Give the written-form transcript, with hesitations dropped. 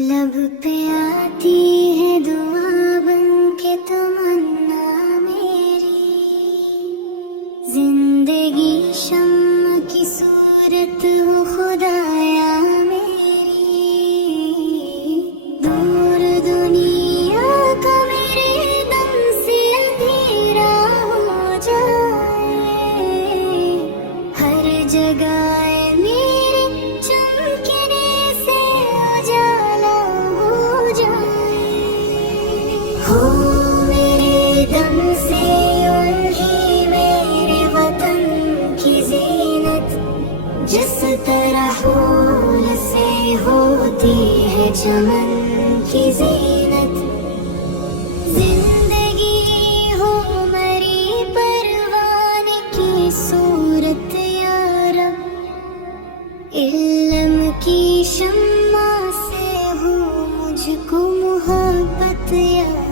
लब पे आती है दुआ बन के तमन्ना मेरी, जिंदगी शम्म की सूरत हो खुदाया मेरी। दूर दुनिया का मेरे दम से अंधेरा हो जाए, हर जगह मेरे चमकने से उजाला हो जाए। हो मेरे दम से उन्हीं मेरे वतन की जीनत, जिस तरह फूल से होती है चमन की जीनत। जिंदगी हो मरी परवाने की सूरत यारा, इल्म की शम्मा से हो मुझको मोहब्बत यारा।